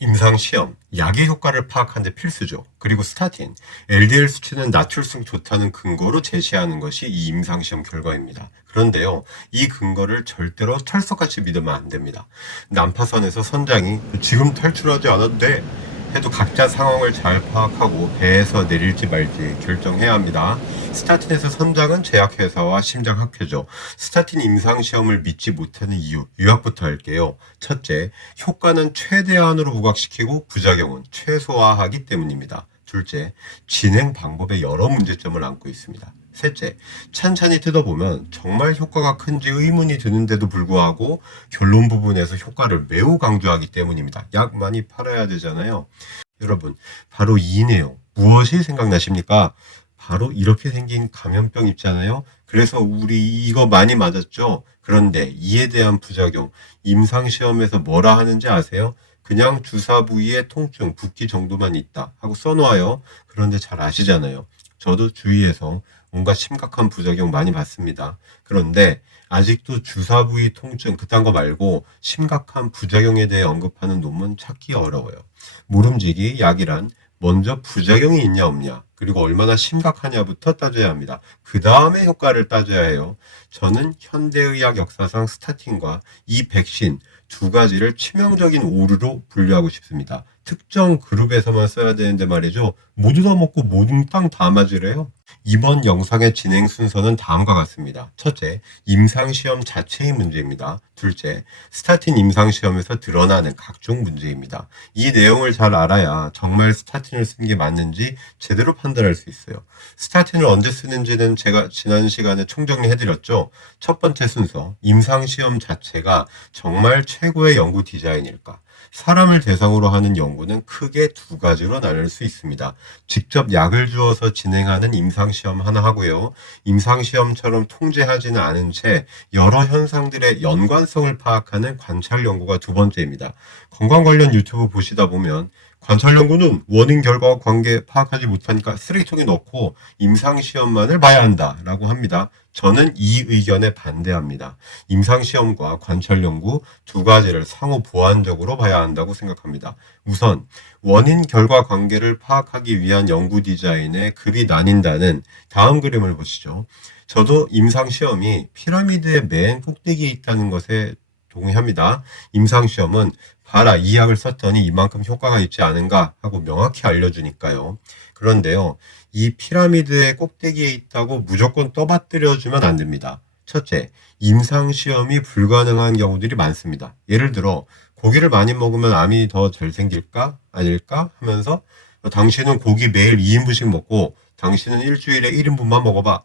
임상시험, 약의 효과를 파악하는 데 필수죠. 그리고 스타틴, LDL 수치는 낮출수록 좋다는 근거로 제시하는 것이 이 임상시험 결과입니다. 그런데요, 이 근거를 절대로 철석같이 믿으면 안 됩니다. 난파선에서 선장이 지금 탈출하지 않아도 돼 해도 각자 상황을 잘 파악하고 배에서 내릴지 말지 결정해야 합니다. 스타틴에서 선장은 제약회사와 심장학회죠. 스타틴 임상시험을 믿지 못하는 이유, 요약부터 할게요. 첫째, 효과는 최대한으로 부각시키고 부작용은 최소화하기 때문입니다. 둘째, 진행 방법에 여러 문제점을 안고 있습니다. 셋째, 찬찬히 뜯어보면 정말 효과가 큰지 의문이 드는데도 불구하고 결론 부분에서 효과를 매우 강조하기 때문입니다. 약 많이 팔아야 되잖아요. 여러분, 바로 이 내용 무엇이 생각나십니까? 바로 이렇게 생긴 감염병 있잖아요. 그래서 우리 이거 많이 맞았죠? 그런데 이에 대한 부작용, 임상시험에서 뭐라 하는지 아세요? 그냥 주사 부위에 통증, 붓기 정도만 있다 하고 써놓아요. 그런데 잘 아시잖아요. 저도 주위에서 뭔가 심각한 부작용 많이 봤습니다. 그런데 아직도 주사 부위 통증 그딴 거 말고 심각한 부작용에 대해 언급하는 논문 찾기 어려워요. 모름지기 약이란 먼저 부작용이 있냐 없냐 그리고 얼마나 심각하냐부터 따져야 합니다. 그 다음에 효과를 따져야 해요. 저는 현대의학 역사상 스타틴과 이 백신 두 가지를 치명적인 오류로 분류하고 싶습니다. 특정 그룹에서만 써야 되는데 말이죠. 모두 다 먹고 모든 땅 다 맞으래요. 이번 영상의 진행 순서는 다음과 같습니다. 첫째, 임상시험 자체의 문제입니다. 둘째, 스타틴 임상시험에서 드러나는 각종 문제입니다. 이 내용을 잘 알아야 정말 스타틴을 쓴 게 맞는지 제대로 판단할 수 있어요. 스타틴을 언제 쓰는지는 제가 지난 시간에 총정리해드렸죠. 첫 번째 순서, 임상시험 자체가 정말 최고의 연구 디자인일까? 사람을 대상으로 하는 연구는 크게 두 가지로 나눌 수 있습니다. 직접 약을 주어서 진행하는 임상시험 하나 하고요. 임상시험처럼 통제하지는 않은 채 여러 현상들의 연관성을 파악하는 관찰 연구가 두 번째입니다. 건강 관련 유튜브 보시다 보면 관찰 연구는 원인 결과와 관계 파악하지 못하니까 쓰레기통에 넣고 임상시험만을 봐야 한다라고 합니다. 저는 이 의견에 반대합니다. 임상시험과 관찰 연구 두 가지를 상호 보완적으로 봐야 한다고 생각합니다. 우선 원인 결과 관계를 파악하기 위한 연구 디자인의 급이 나뉜다는 다음 그림을 보시죠. 저도 임상시험이 피라미드의 맨 꼭대기에 있다는 것에 동의합니다. 임상시험은 봐라, 이 약을 썼더니 이만큼 효과가 있지 않은가 하고 명확히 알려주니까요. 그런데요, 이 피라미드의 꼭대기에 있다고 무조건 떠받들여주면 안 됩니다. 첫째, 임상시험이 불가능한 경우들이 많습니다. 예를 들어, 고기를 많이 먹으면 암이 더 잘 생길까? 아닐까? 하면서 당신은 고기 매일 2인분씩 먹고 당신은 일주일에 1인분만 먹어봐.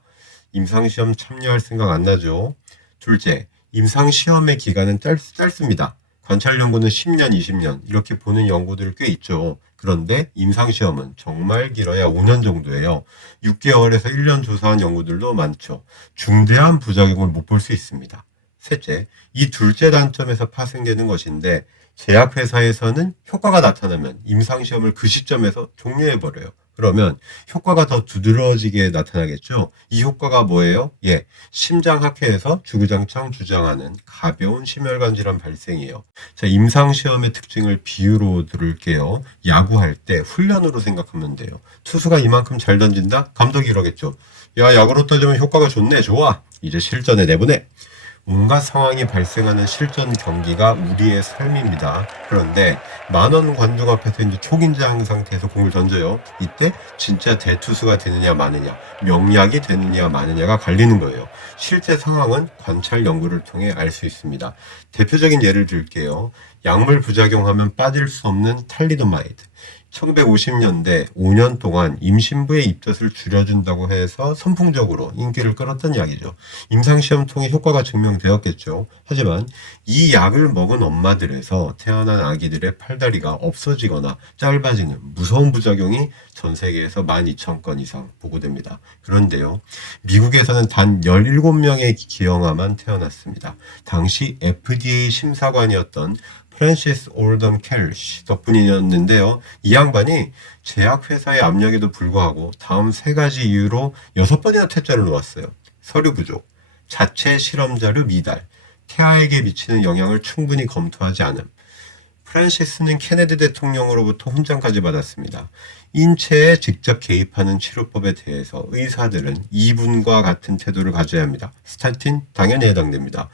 임상시험 참여할 생각 안 나죠? 둘째, 임상시험의 기간은 짧습니다. 관찰 연구는 10년, 20년 이렇게 보는 연구들 꽤 있죠. 그런데 임상시험은 정말 길어야 5년 정도예요. 6개월에서 1년 조사한 연구들도 많죠. 중대한 부작용을 못 볼 수 있습니다. 셋째, 이 둘째 단점에서 파생되는 것인데 제약회사에서는 효과가 나타나면 임상시험을 그 시점에서 종료해버려요. 그러면 효과가 더 두드러지게 나타나겠죠. 이 효과가 뭐예요? 예, 심장학회에서 주구장창 주장하는 가벼운 심혈관 질환 발생이에요. 자, 임상시험의 특징을 비유로 들을게요. 야구할 때 훈련으로 생각하면 돼요. 투수가 이만큼 잘 던진다? 감독이 이러겠죠. 야, 야구로 따지면 효과가 좋네, 좋아. 이제 실전에 내보내. 온갖 상황이 발생하는 실전 경기가 우리의 삶입니다. 그런데 만원 관중 앞에서 이제 초긴장 상태에서 공을 던져요. 이때 진짜 대투수가 되느냐 마느냐, 명약이 되느냐 마느냐가 갈리는 거예요. 실제 상황은 관찰 연구를 통해 알 수 있습니다. 대표적인 예를 들게요. 약물 부작용하면 빠질 수 없는 탈리도마이드. 1950년대 5년 동안 임신부의 입덧을 줄여준다고 해서 선풍적으로 인기를 끌었던 약이죠. 임상시험 통해 효과가 증명되었겠죠. 하지만 이 약을 먹은 엄마들에서 태어난 아기들의 팔다리가 없어지거나 짧아지는 무서운 부작용이 전 세계에서 12,000건 이상 보고됩니다. 그런데요, 미국에서는 단 17명의 기형아만 태어났습니다. 당시 FDA 심사관이었던 프랜시스 올덤 켈시 덕분이었는데요. 이 양반이 제약회사의 압력에도 불구하고 다음 세 가지 이유로 6번이나 퇴짜를 놓았어요. 서류 부족, 자체 실험 자료 미달, 태아에게 미치는 영향을 충분히 검토하지 않음, 프란시스는 케네디 대통령으로부터 훈장까지 받았습니다. 인체에 직접 개입하는 치료법에 대해서 의사들은 이분과 같은 태도를 가져야 합니다. 스타틴 당연히 해당됩니다.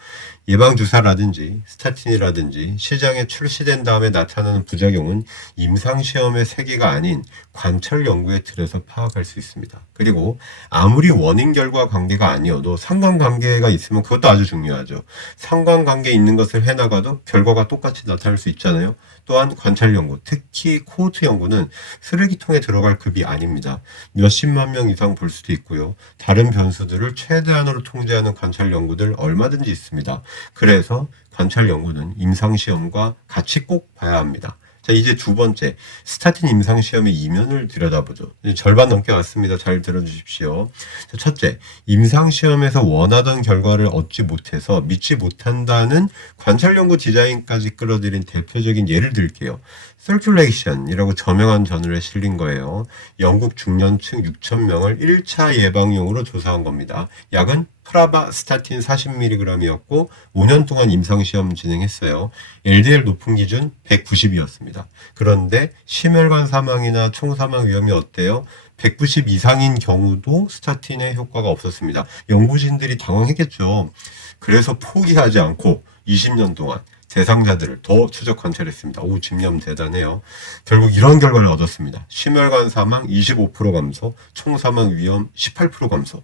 예방주사라든지 스타틴이라든지 시장에 출시된 다음에 나타나는 부작용은 임상시험의 세계가 아닌 관찰 연구의 틀에서 파악할 수 있습니다. 그리고 아무리 원인 결과 관계가 아니어도 상관관계가 있으면 그것도 아주 중요하죠. 상관관계 있는 것을 해나가도 결과가 똑같이 나타날 수 있잖아요. 또한 관찰 연구, 특히 코호트 연구는 쓰레기통에 들어갈 급이 아닙니다. 몇십만 명 이상 볼 수도 있고요. 다른 변수들을 최대한으로 통제하는 관찰 연구들 얼마든지 있습니다. 그래서 관찰 연구는 임상시험과 같이 꼭 봐야 합니다. 자, 이제 두 번째, 스타틴 임상시험의 이면을 들여다보죠. 절반 넘게 왔습니다. 잘 들어주십시오. 자, 첫째, 임상시험에서 원하던 결과를 얻지 못해서 믿지 못한다는 관찰 연구 디자인까지 끌어들인 대표적인 예를 들게요. Circulation이라고 저명한 저널에 실린 거예요. 영국 중년층 6,000명을 1차 예방용으로 조사한 겁니다. 약은 프라바스타틴 40mg이었고 5년 동안 임상시험 진행했어요. LDL 높은 기준 190이었습니다. 그런데 심혈관 사망이나 총사망 위험이 어때요? 190 이상인 경우도 스타틴의 효과가 없었습니다. 연구진들이 당황했겠죠. 그래서 포기하지 않고 20년 동안 대상자들을 더 추적 관찰했습니다. 오, 집념 대단해요. 결국 이런 결과를 얻었습니다. 심혈관 사망 25% 감소, 총사망 위험 18% 감소.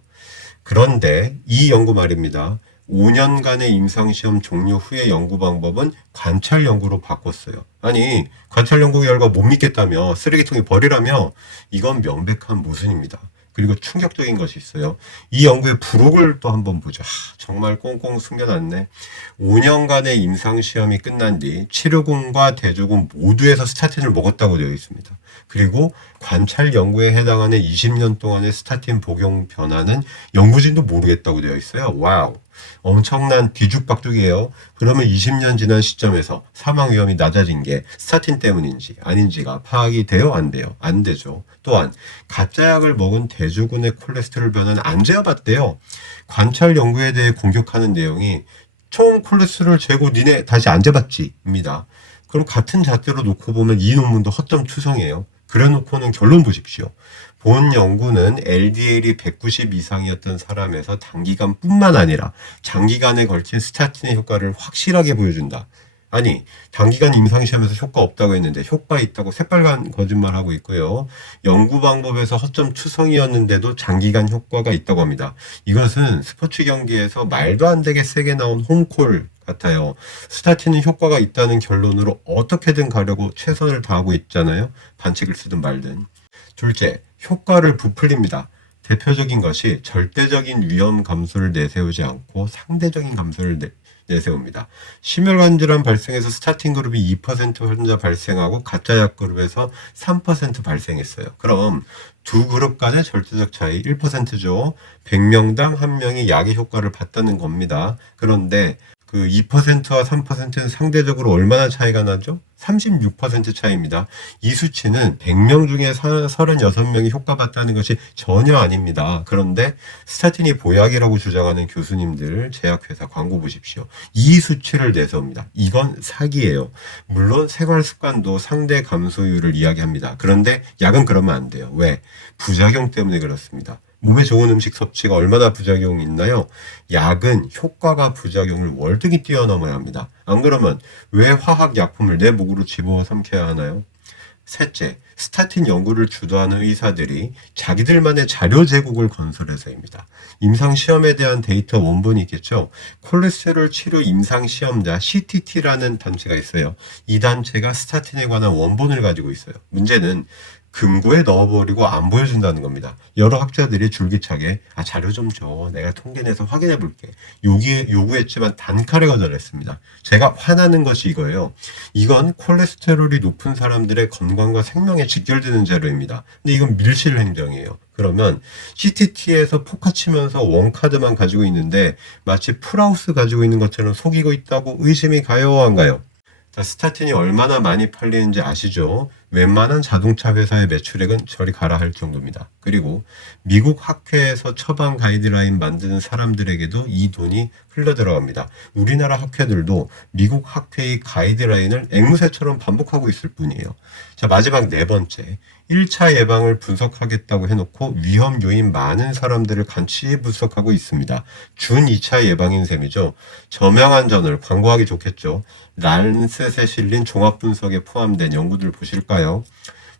그런데 이 연구 말입니다. 5년간의 임상시험 종료 후의 연구 방법은 관찰 연구로 바꿨어요. 아니, 관찰 연구 결과 못 믿겠다며 쓰레기통에 버리라며 이건 명백한 모순입니다. 그리고 충격적인 것이 있어요. 이 연구의 부록을 또 한번 보죠. 정말 꽁꽁 숨겨놨네. 5년간의 임상시험이 끝난 뒤 치료군과 대조군 모두에서 스타틴을 먹었다고 되어 있습니다. 그리고 관찰 연구에 해당하는 20년 동안의 스타틴 복용 변화는 연구진도 모르겠다고 되어 있어요. 와우. 엄청난 뒤죽박죽이에요. 그러면 20년 지난 시점에서 사망 위험이 낮아진 게 스타틴 때문인지 아닌지가 파악이 돼요? 안 돼요? 안 되죠. 또한 가짜 약을 먹은 대조군의 콜레스테롤 변화는 안 재어봤대요. 관찰 연구에 대해 공격하는 내용이 총 콜레스테롤 재고 니네 다시 안 재봤지입니다. 그럼 같은 잣대로 놓고 보면 이 논문도 허점 투성이에요. 그래놓고는 결론 보십시오. 본 연구는 LDL이 190 이상이었던 사람에서 단기간뿐만 아니라 장기간에 걸친 스타틴의 효과를 확실하게 보여준다. 아니, 단기간 임상시험에서 효과 없다고 했는데 효과 있다고 새빨간 거짓말하고 있고요. 연구 방법에서 허점 투성이었는데도 장기간 효과가 있다고 합니다. 이것은 스포츠 경기에서 말도 안 되게 세게 나온 홈콜 같아요. 스타틴은 효과가 있다는 결론으로 어떻게든 가려고 최선을 다하고 있잖아요. 반칙을 쓰든 말든. 둘째, 효과를 부풀립니다. 대표적인 것이 절대적인 위험 감소를 내세우지 않고 상대적인 감소를 내세웁니다. 심혈관 질환 발생해서 스타틴 그룹이 2% 환자 발생하고 가짜약 그룹에서 3% 발생했어요. 그럼 두 그룹 간의 절대적 차이 1%죠. 100명당 1명이 약의 효과를 봤다는 겁니다. 그런데 그 2%와 3%는 상대적으로 얼마나 차이가 나죠? 36% 차이입니다. 이 수치는 100명 중에 36명이 효과 봤다는 것이 전혀 아닙니다. 그런데 스타틴이 보약이라고 주장하는 교수님들, 제약회사 광고 보십시오. 이 수치를 내세웁니다. 이건 사기예요. 물론 생활 습관도 상대 감소율을 이야기합니다. 그런데 약은 그러면 안 돼요. 왜? 부작용 때문에 그렇습니다. 몸에 좋은 음식 섭취가 얼마나 부작용이 있나요? 약은 효과가 부작용을 월등히 뛰어넘어야 합니다. 안 그러면 왜 화학약품을 내 목으로 집어 삼켜야 하나요? 셋째, 스타틴 연구를 주도하는 의사들이 자기들만의 자료 제국을 건설해서입니다. 임상시험에 대한 데이터 원본이 있겠죠. 콜레스테롤 치료 임상시험자 CTT라는 단체가 있어요. 이 단체가 스타틴에 관한 원본을 가지고 있어요. 문제는 금고에 넣어버리고 안 보여준다는 겁니다. 여러 학자들이 줄기차게 자료 좀 줘. 내가 통계내서 확인해 볼게. 요구했지만 단칼에 거절했습니다. 제가 화나는 것이 이거예요. 이건 콜레스테롤이 높은 사람들의 건강과 생명에 직결되는 자료입니다. 근데 이건 밀실 행정이에요. 그러면 CTT에서 포카치면서 원카드만 가지고 있는데 마치 풀하우스 가지고 있는 것처럼 속이고 있다고 의심이 가요, 안 가요? 자, 스타틴이 얼마나 많이 팔리는지 아시죠? 웬만한 자동차 회사의 매출액은 저리 가라 할 정도입니다. 그리고 미국 학회에서 처방 가이드라인 만드는 사람들에게도 이 돈이 흘러 들어갑니다. 우리나라 학회들도 미국 학회의 가이드라인을 앵무새처럼 반복하고 있을 뿐이에요. 자, 마지막 네 번째. 1차 예방을 분석하겠다고 해놓고 위험 요인 많은 사람들을 같이 분석하고 있습니다. 준 2차 예방인 셈이죠. 저명한 저널, 광고하기 좋겠죠. 란셋에 실린 종합분석에 포함된 연구들 보실까요?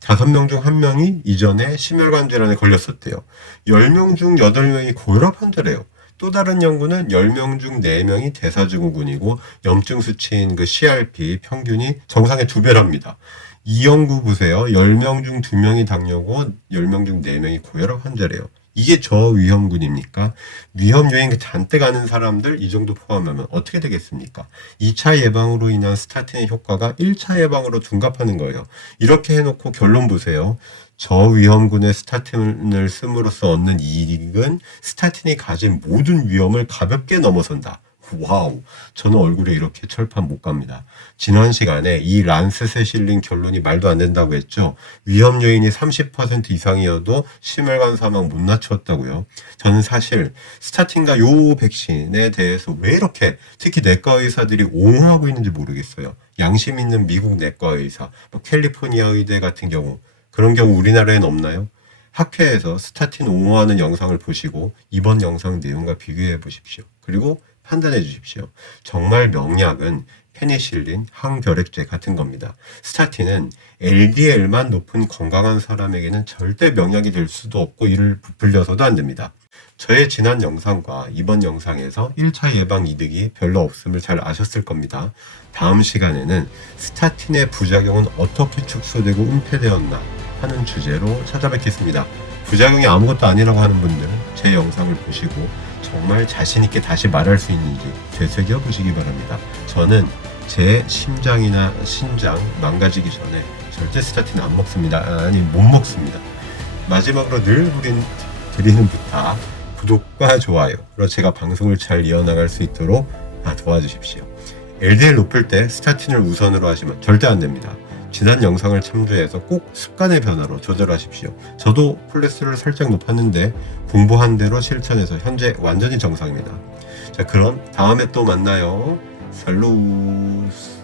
5명 중 1명이 이전에 심혈관 질환에 걸렸었대요. 10명 중 8명이 고혈압 환자래요. 또 다른 연구는 10명 중 4명이 대사증후군이고 염증 수치인 그 CRP 평균이 정상의 2배랍니다. 이 연구 보세요. 10명 중 2명이 당뇨고 10명 중 4명이 고혈압 환자래요. 이게 저위험군입니까? 위험 요인 잔뜩 아는 사람들 이 정도 포함하면 어떻게 되겠습니까? 2차 예방으로 인한 스타틴의 효과가 1차 예방으로 둔갑하는 거예요. 이렇게 해놓고 결론 보세요. 저위험군의 스타틴을 씀으로써 얻는 이익은 스타틴이 가진 모든 위험을 가볍게 넘어선다. 와우, 저는 얼굴에 이렇게 철판 못 갑니다. 지난 시간에 이 란셋에 실린 결론이 말도 안 된다고 했죠. 위험 요인이 30% 이상이어도 심혈관 사망 못 낮췄다고요. 저는 사실 스타틴과 요 백신에 대해서 왜 이렇게 특히 내과 의사들이 옹호하고 있는지 모르겠어요. 양심 있는 미국 내과 의사, 캘리포니아 의대 같은 경우 그런 경우 우리나라에는 없나요? 학회에서 스타틴 옹호하는 영상을 보시고 이번 영상 내용과 비교해 보십시오. 그리고 판단해 주십시오. 정말 명약은 페니실린, 항결핵제 같은 겁니다. 스타틴은 LDL만 높은 건강한 사람에게는 절대 명약이 될 수도 없고 이를 부풀려서도 안 됩니다. 저의 지난 영상과 이번 영상에서 1차 예방 이득이 별로 없음을 잘 아셨을 겁니다. 다음 시간에는 스타틴의 부작용은 어떻게 축소되고 은폐되었나 하는 주제로 찾아뵙겠습니다. 부작용이 아무것도 아니라고 하는 분들 제 영상을 보시고 정말 자신있게 다시 말할 수 있는지 되새겨 보시기 바랍니다. 저는 제 심장이나 신장 망가지기 전에 절대 스타틴 안 먹습니다. 아니 못 먹습니다. 마지막으로 늘 드리는 부탁, 구독과 좋아요로 제가 방송을 잘 이어나갈 수 있도록 도와주십시오. LDL 높을 때 스타틴을 우선으로 하시면 절대 안 됩니다. 지난 영상을 참조해서 꼭 습관의 변화로 조절하십시오. 저도 콜레스테롤 살짝 높았는데 공부한 대로 실천해서 현재 완전히 정상입니다. 자, 그럼 다음에 또 만나요. 살로스.